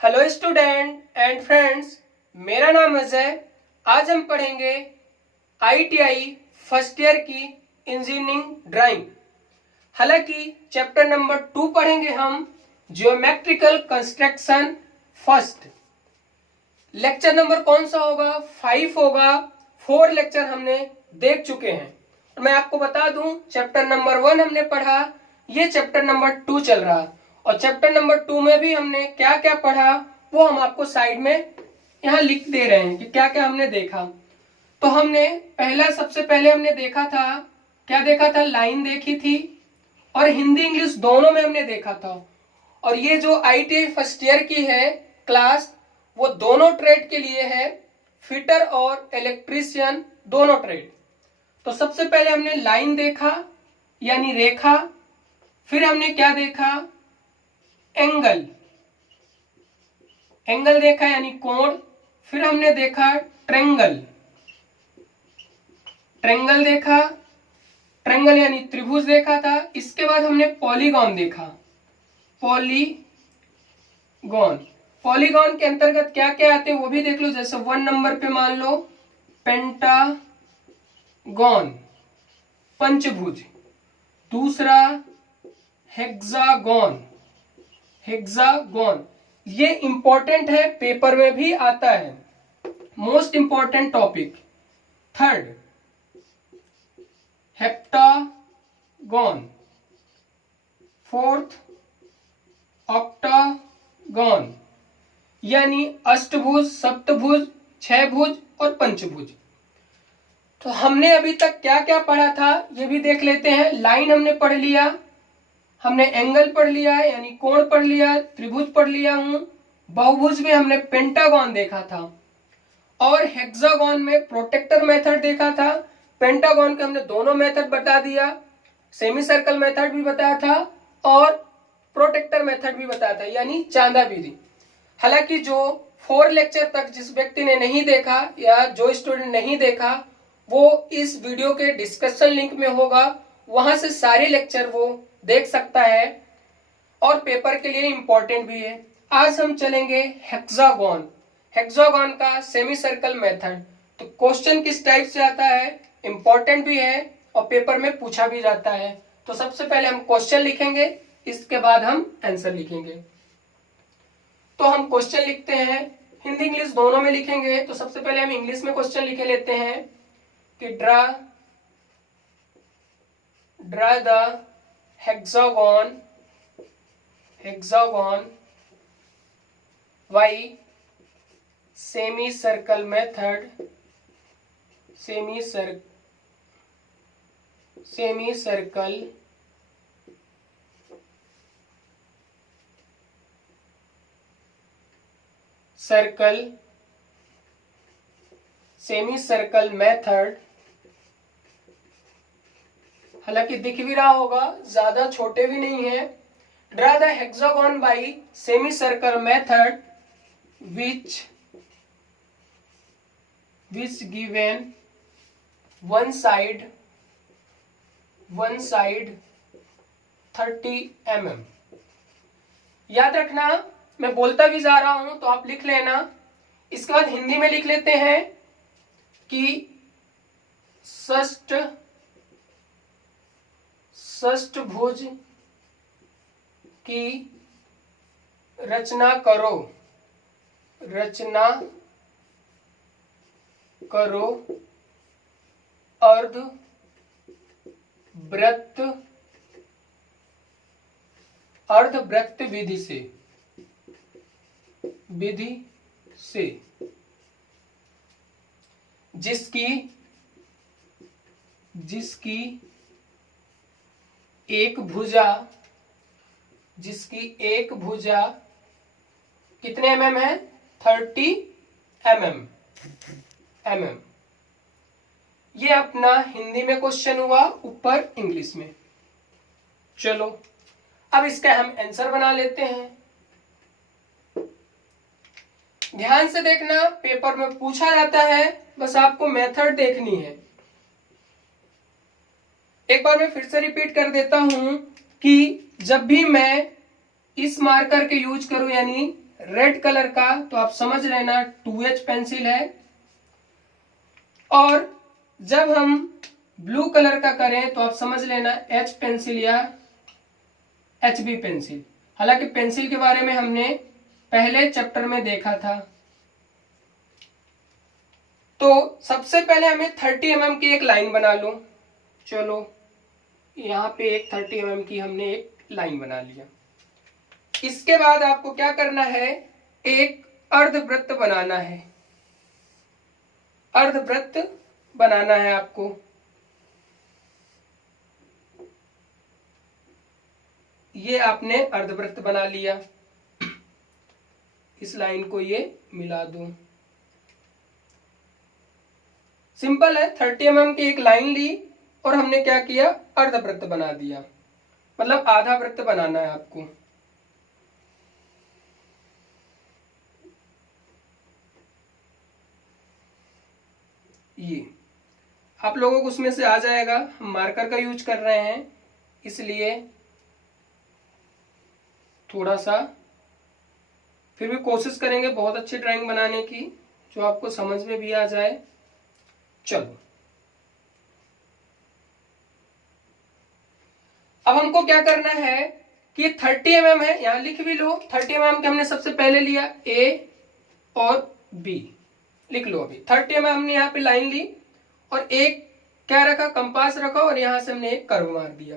Hello student and friends, मेरा नाम अजय। आज हम पढ़ेंगे आईटीआई फर्स्ट ईयर की इंजीनियरिंग ड्राइंग। हालांकि चैप्टर नंबर 2 पढ़ेंगे हम geometrical construction first. Lecture number कौन सा होगा? 5 होगा। 4 लेक्चर हमने देख चुके हैं। मैं आपको बता दूं, चैप्टर नंबर 1 हमने पढ़ा, ये चैप्टर नंबर 2 चल रहा। और चैप्टर नंबर 2 में भी हमने क्या क्या पढ़ा वो हम आपको साइड में यहाँ लिख दे रहे हैं कि क्या क्या हमने देखा। तो हमने सबसे पहले हमने देखा था, क्या देखा था? लाइन देखी थी और हिंदी इंग्लिश दोनों में हमने देखा था। और ये जो आईटीआई फर्स्ट ईयर की है क्लास, वो दोनों ट्रेड के लिए है, फिटर और इलेक्ट्रीशियन दोनों ट्रेड। तो सबसे पहले हमने लाइन देखा यानी रेखा, फिर हमने क्या देखा? एंगल, एंगल देखा यानी कोण, फिर हमने देखा ट्रेंगल, ट्रेंगल देखा, ट्रेंगल यानी त्रिभुज देखा था। इसके बाद हमने पॉलीगॉन देखा, पॉलीगॉन, पॉलीगॉन के अंतर्गत क्या क्या आते हैं वो भी देख लो। जैसे 1 नंबर पे मान लो पेंटागॉन, पंचभुज। दूसरा हेक्सागोन, हेक्सागोन ये इंपॉर्टेंट है, पेपर में भी आता है, most important topic. Third heptagon, fourth octagon यानी अष्टभुज, सप्तभुज, छहभुज और पंचभुज। तो हमने अभी तक क्या क्या पढ़ा था ये भी देख लेते हैं। लाइन हमने पढ़ लिया, हमने एंगल पढ़ लिया है यानी कोण पढ़ लिया, त्रिभुज पढ़ लिया हूं, बहुभुज में हमने पेंटागन देखा था और हेक्सागोन में प्रोटेक्टर मेथड देखा था। पेंटागन के हमने दोनों मेथड बता दिया, सेमी सर्कल मेथड भी बताया था और प्रोटेक्टर मेथड भी बताया था यानी चांदा विधि। हालांकि जो 4 लेक्चर तक जिस व्यक्ति ने नहीं देखा या जो स्टूडेंट नहीं देखा, वो इस वीडियो के डिस्क्रिप्शन लिंक में होगा, वहां से सारे लेक्चर वो देख सकता है और पेपर के लिए इंपॉर्टेंट भी है। आज हम चलेंगे हेक्सागोन, हेक्सागोन का सेमी सर्कल मेथड। तो क्वेश्चन किस टाइप से आता है, इंपॉर्टेंट भी है और पेपर में पूछा भी जाता है। तो सबसे पहले हम क्वेश्चन लिखेंगे, इसके बाद हम आंसर लिखेंगे। तो हम क्वेश्चन लिखते हैं, हिंदी इंग्लिश दोनों में लिखेंगे। तो सबसे पहले हम इंग्लिश में क्वेश्चन लिखे लेते हैं कि draw the hexagon by semicircle method, semicircle method. हालांकि दिख भी रहा होगा, ज्यादा छोटे भी नहीं है। Draw the hexagon by semi circle method which given one side 30 mm। याद रखना, मैं बोलता भी जा रहा हूं तो आप लिख लेना। इसके बाद हिंदी में लिख लेते हैं कि षष्ठभुज की रचना करो, अर्धवृत्त विधि से जिसकी एक भुजा कितने mm है? 30 mm। ये अपना हिंदी में क्वेश्चन हुआ, ऊपर इंग्लिश में। चलो अब इसका हम आंसर बना लेते हैं। ध्यान से देखना, पेपर में पूछा जाता है, बस आपको मेथड देखनी है। एक बार मैं फिर से रिपीट कर देता हूं कि जब भी मैं इस मार्कर के यूज करूं यानी रेड कलर का तो आप समझ लेना 2H पेंसिल है, और जब हम ब्लू कलर का करें तो आप समझ लेना H पेंसिल या HB पेंसिल। हालांकि पेंसिल के बारे में हमने पहले चैप्टर में देखा था। तो सबसे पहले हमें 30 mm की एक लाइन बना लो। चलो यहाँ पे एक 30 mm की हमने एक लाइन बना लिया। इसके बाद आपको क्या करना है, एक अर्धवृत्त बनाना है। अर्धवृत्त बनाना है आपको। ये आपने अर्धवृत्त बना लिया। इस लाइन को ये मिला दो। सिंपल है, 30 mm की एक लाइन ली और हमने क्या किया, अर्धवृत्त बना दिया। मतलब आधा वृत्त बनाना है आपको। ये आप लोगों को उसमें से आ जाएगा। हम मार्कर का यूज कर रहे हैं इसलिए थोड़ा सा फिर भी कोशिश करेंगे बहुत अच्छी ड्राइंग बनाने की, जो आपको समझ में भी आ जाए। चलो अब हमको क्या करना है कि 30 mm है, यहां लिख भी लो। 30 mm के हमने सबसे पहले लिया A और B, लिख लो। अभी 30 mm हमने यहाँ पे लाइन ली और एक क्या रखा, कंपास रखा, और यहां से हमने एक कर्व मार दिया।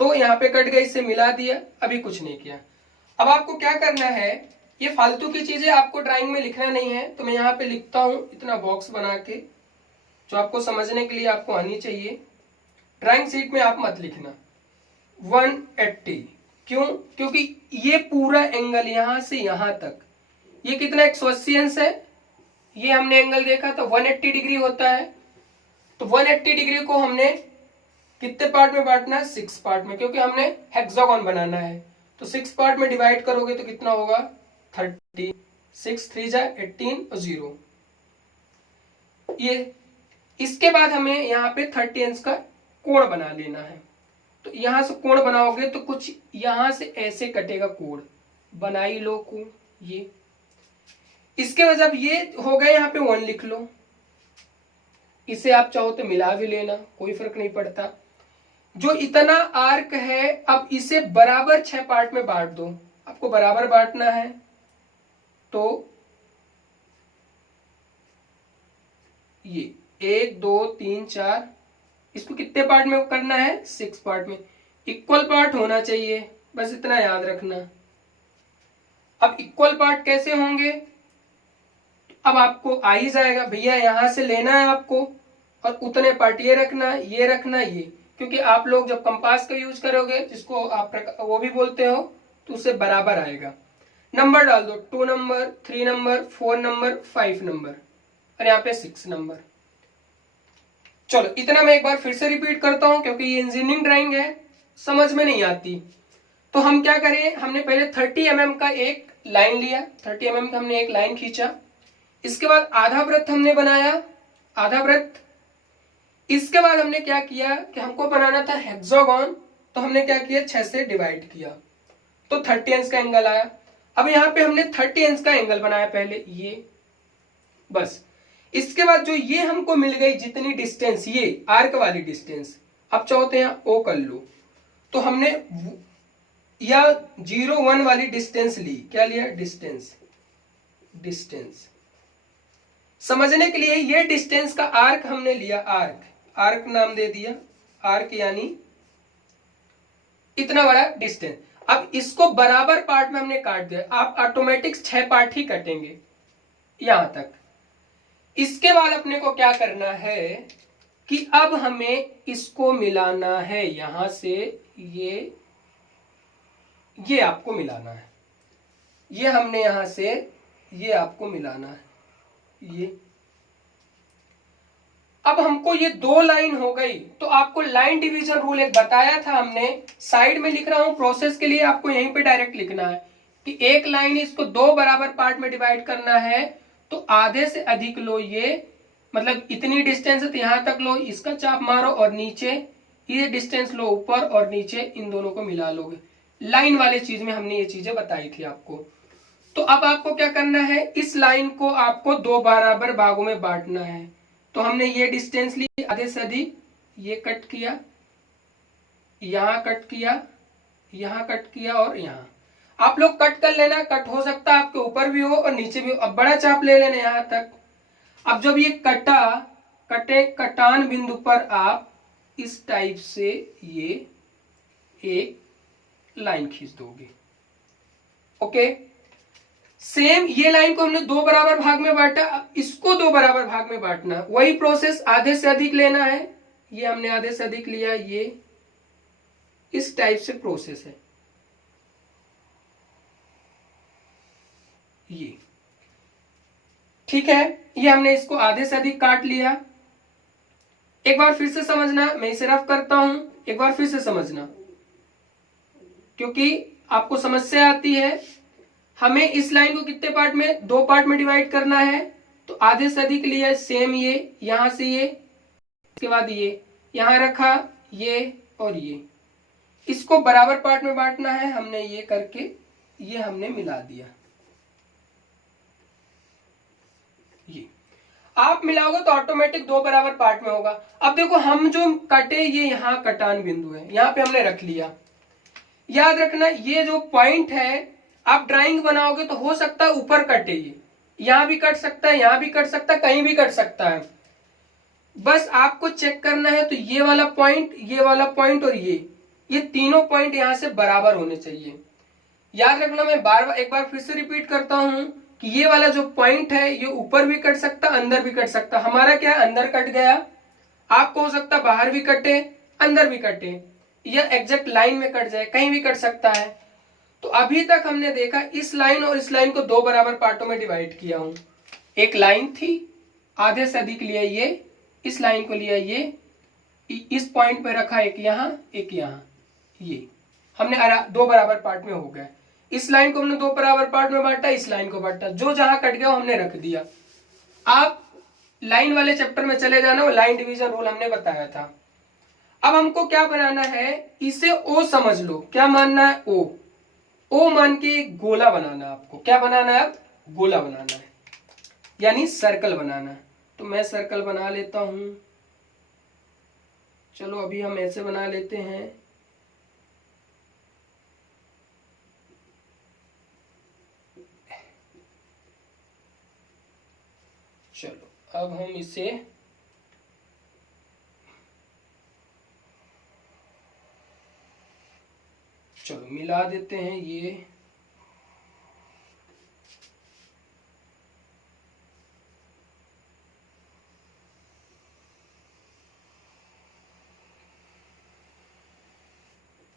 तो यहाँ पे कट गई, इसे मिला दिया। अभी कुछ नहीं किया। अब आपको क्या करना है, ये फालतू की चीजें आपको ड्राइंग में लिखना नहीं है। तो मैं यहाँ पे लिखता हूं इतना बॉक्स बना के, जो आपको समझने के लिए आपको आनी चाहिए। ड्राइंग शीट में आप मत लिखना 180। क्यों? क्योंकि ये पूरा एंगल यहां से यहां तक ये कितना 180 अंश है। ये हमने एंगल देखा तो 180 डिग्री होता है। तो 180 डिग्री को हमने कितने पार्ट में बांटना है, 6 पार्ट में, क्योंकि हमने हेक्सागोन बनाना है। तो 6 पार्ट में डिवाइड करोगे तो कितना होगा, 30। 6 3 जा 18 और 0 ये। इसके बाद हमें यहाँ पे 30 अंश का कोण बना लेना है। तो यहां से कोण बनाओगे तो कुछ यहां से ऐसे कटेगा कोण, बना ही लो कोण ये। इसके बाद जब ये हो गए यहाँ पे 1 लिख लो। इसे आप चाहो तो मिला भी लेना, कोई फर्क नहीं पड़ता। जो इतना आर्क है, अब इसे बराबर 6 पार्ट में बांट दो। आपको बराबर बांटना है तो ये 1 2 3 4, इसको कितने पार्ट में करना है, 6 पार्ट में। इक्वल पार्ट होना चाहिए, बस इतना याद रखना। अब इक्वल पार्ट कैसे होंगे, अब आपको आ ही जाएगा भैया, यहां से लेना है आपको और उतने पार्ट ये रखना, ये रखना, ये। क्योंकि आप लोग जब कंपास का यूज करोगे, जिसको आप वो भी बोलते हो, तो उससे बराबर आएगा। नंबर डाल दो, 2 नंबर, 3 नंबर, 4 नंबर, 5 नंबर और यहाँ पे 6 नंबर। चलो इतना मैं एक बार फिर से रिपीट करता हूं, क्योंकि ये इंजीनियरिंग ड्राइंग है, समझ में नहीं आती। तो हम क्या करें, हमने पहले 30 mm का एक लाइन लिया। 30 mm का हमने एक लाइन खींचा। इसके बाद आधा वृत्त हमने बनाया, आधा वृत्त। इसके बाद हमने क्या किया कि हमको बनाना था हेक्सागोन, तो हमने क्या किया, 6 से डिवाइड किया तो 30 अंश का एंगल आया। अब यहाँ पे हमने 30 अंश का एंगल बनाया पहले, ये बस। इसके बाद जो ये हमको मिल गई जितनी डिस्टेंस, ये आर्क वाली डिस्टेंस, अब चाहो तो यहाँ ओ कर लो। तो हमने या 0 1 वाली डिस्टेंस ली। क्या लिया, डिस्टेंस। डिस्टेंस समझने के लिए ये डिस्टेंस का आर्क हमने लिया, आर्क। आर्क नाम दे दिया, आर्क यानी इतना बड़ा डिस्टेंस। अब इसको बराबर पार्ट में हमने काट दिया। आप ऑटोमेटिक 6 पार्ट ही कटेंगे यहां तक। इसके बाद अपने को क्या करना है कि अब हमें इसको मिलाना है, यहां से ये आपको मिलाना है। ये हमने यहां से ये आपको मिलाना है, ये। अब हमको ये 2 लाइन हो गई, तो आपको लाइन डिवीजन रूल एक बताया था हमने, साइड में लिख रहा हूं प्रोसेस के लिए, आपको यहीं पे डायरेक्ट लिखना है कि एक लाइन इसको 2 बराबर पार्ट में डिवाइड करना है। तो आधे से अधिक लो, ये मतलब इतनी डिस्टेंस है तो यहां तक लो, इसका चाप मारो और नीचे ये डिस्टेंस लो ऊपर और नीचे, इन दोनों को मिला लोगे। लाइन वाले चीज में हमने ये चीजें बताई थी आपको। तो अब आपको क्या करना है, इस लाइन को आपको दो बराबर भागों में बांटना है। तो हमने ये डिस्टेंस ली, आधे से अधिक, ये कट किया, यहां कट किया, यहां कट किया और यहां। आप लोग कट कर लेना, कट हो सकता है आपके ऊपर भी हो और नीचे भी हो। अब बड़ा चाप ले लेना यहां तक। अब जब ये कटे कटान बिंदु पर आप इस टाइप से ये एक लाइन खींच दोगे। ओके, सेम ये लाइन को हमने दो बराबर भाग में बांटा, अब इसको दो बराबर भाग में बांटना। वही प्रोसेस, आधे से अधिक लेना है, ये हमने आधे से अधिक लिया, ये इस टाइप से प्रोसेस है ये। ठीक है, ये हमने इसको आधे से अधिक काट लिया। एक बार फिर से समझना, मैं इसे रफ करता हूं, एक बार फिर से समझना, क्योंकि आपको समस्या आती है। हमें इस लाइन को कितने पार्ट में, दो पार्ट में डिवाइड करना है। तो आधे से अधिक लिया, सेम ये, यहां से ये, इसके बाद ये यहां रखा, ये और ये, इसको बराबर पार्ट में बांटना है। हमने ये करके ये हमने मिला दिया। ये आप मिलाओगे तो ऑटोमेटिक दो बराबर पार्ट में होगा। अब देखो, हम जो कटे, ये यहां कटान बिंदु है, यहां पे हमने रख लिया। याद रखना, ये जो पॉइंट है, आप ड्राइंग बनाओगे तो हो सकता है ऊपर कटे, ये यहां भी कट सकता है, यहां भी कट सकता है, कहीं भी कट सकता है। बस आपको चेक करना है, तो ये वाला पॉइंट, ये वाला पॉइंट और ये तीनों पॉइंट यहां से बराबर होने चाहिए। याद रखना, मैं एक बार फिर से रिपीट करता हूं कि ये वाला जो पॉइंट है, ये ऊपर भी कट सकता, अंदर भी कट सकता। हमारा क्या है, अंदर कट गया, आपको हो सकता बाहर भी कटे, अंदर भी कटे, या एग्जैक्ट लाइन में कट जाए, कहीं भी कट सकता है। तो अभी तक हमने देखा, इस लाइन और इस लाइन को दो बराबर पार्टों में डिवाइड किया हूं। एक लाइन थी, आधे से अधिक लिया ये, इस लाइन को लिया ये, इस पॉइंट पे रखा, एक यहां एक यहां, ये हमने दो बराबर पार्ट में हो गए। इस लाइन को हमने दो बराबर पार्ट में बांटा, इस लाइन को बांटा, जो जहां कट गया हमने रख दिया। आप लाइन वाले चैप्टर में चले जाना, वो लाइन डिवीजन रूल हमने बताया था। अब हमको क्या बनाना है, इसे ओ समझ लो, क्या मानना है, ओ मान के एक गोला बनाना है आपको। क्या बनाना है, अब गोला बनाना है, यानी सर्कल बनाना है। तो मैं सर्कल बना लेता हूं, चलो अभी हम ऐसे बना लेते हैं। चलो अब हम इसे चलो मिला देते हैं। ये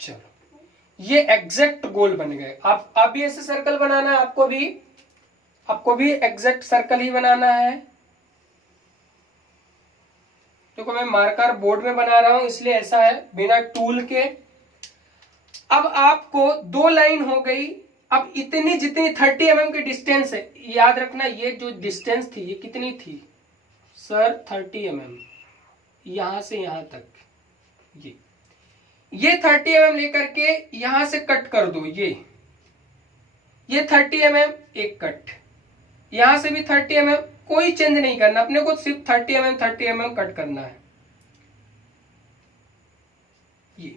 चलो, ये एग्जैक्ट गोल बन गए। आप भी ऐसे सर्कल बनाना है, आपको भी एग्जैक्ट सर्कल ही बनाना है। देखो, मैं मार्कर बोर्ड में बना रहा हूं, इसलिए ऐसा है, बिना टूल के। अब आपको दो लाइन हो गई। अब इतनी जितनी 30 mm की डिस्टेंस है, याद रखना, ये जो डिस्टेंस थी, ये कितनी थी सर, 30 mm, यहां से यहां तक। ये 30 mm लेकर के यहां से कट कर दो। ये 30 mm एक कट, यहां से भी 30 mm, कोई चेंज नहीं करना अपने को, सिर्फ 30 mm कट करना है। ये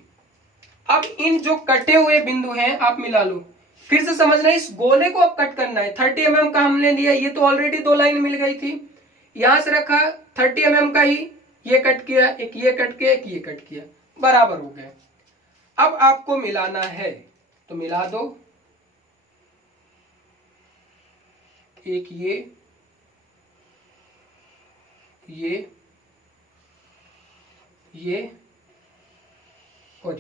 अब इन जो कटे हुए बिंदु हैं आप मिला लो। फिर से समझना, इस गोले को अब कट करना है। 30 mm का हमने लिया, ये तो ऑलरेडी दो लाइन मिल गई थी, यहां से रखा 30 mm का ही, ये कट किया, एक ये कट किया, एक ये कट किया, बराबर हो गए। अब आपको मिलाना है, तो मिला दो, एक ये और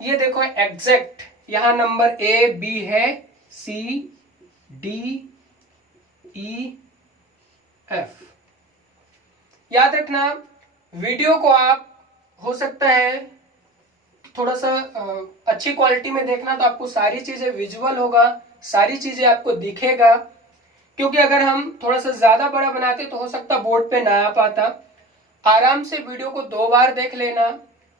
ये देखो एग्जैक्ट, यहां नंबर ए बी है, सी डी ई एफ। याद रखना, वीडियो को आप हो सकता है थोड़ा सा अच्छी क्वालिटी में देखना, तो आपको सारी चीजें विजुअल होगा, सारी चीजें आपको दिखेगा। क्योंकि अगर हम थोड़ा सा ज्यादा बड़ा बनाते तो हो सकता बोर्ड पे ना आ पाता। आराम से वीडियो को दो बार देख लेना,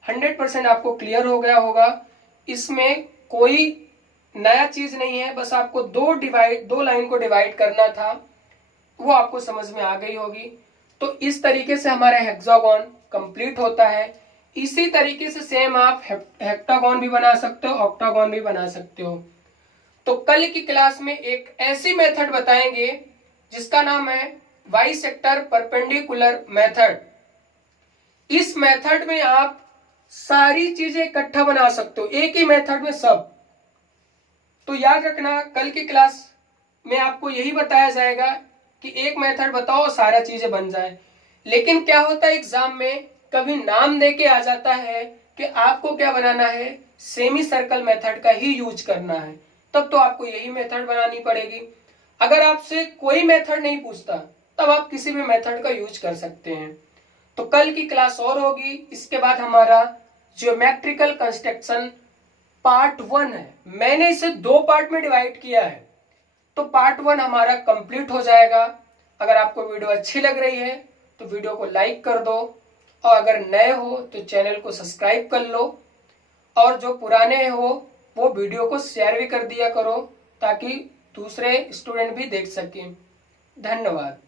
100% आपको क्लियर हो गया होगा। इसमें कोई नया चीज नहीं है, बस आपको दो लाइन को डिवाइड करना था, वो आपको समझ में आ गई होगी। तो इस तरीके से हमारा हेक्सागोन कंप्लीट होता है। इसी तरीके से सेम आप हेक्टागोन भी बना सकते हो, ऑक्टागोन भी बना सकते हो। तो कल की क्लास में एक ऐसी मेथड बताएंगे जिसका नाम है बाइसेक्टर परपेंडिकुलर मेथड। इस मेथड में आप सारी चीजें इकट्ठा बना सकते हो, एक ही मेथड में सब। तो याद रखना, कल की क्लास में आपको यही बताया जाएगा कि एक मेथड बताओ, सारा चीजें बन जाए। लेकिन क्या होता है एग्जाम में, कभी नाम देके आ जाता है कि आपको क्या बनाना है, सेमी सर्कल मेथड का ही यूज करना है, तब तो आपको यही मेथड बनानी पड़ेगी। अगर आपसे कोई मेथड नहीं पूछता तब आप किसी भी मेथड का यूज कर सकते हैं। तो कल की क्लास और होगी, इसके बाद हमारा ज्योमेट्रिकल कंस्ट्रक्शन पार्ट 1 है। मैंने इसे 2 पार्ट में डिवाइड किया है, तो पार्ट 1 हमारा कंप्लीट हो जाएगा। अगर आपको वीडियो अच्छी लग रही है तो वीडियो को लाइक कर दो, और अगर नए हो तो चैनल को सब्सक्राइब कर लो, और जो पुराने हो वो वीडियो को शेयर भी कर दिया करो ताकि दूसरे स्टूडेंट भी देख सकें। धन्यवाद।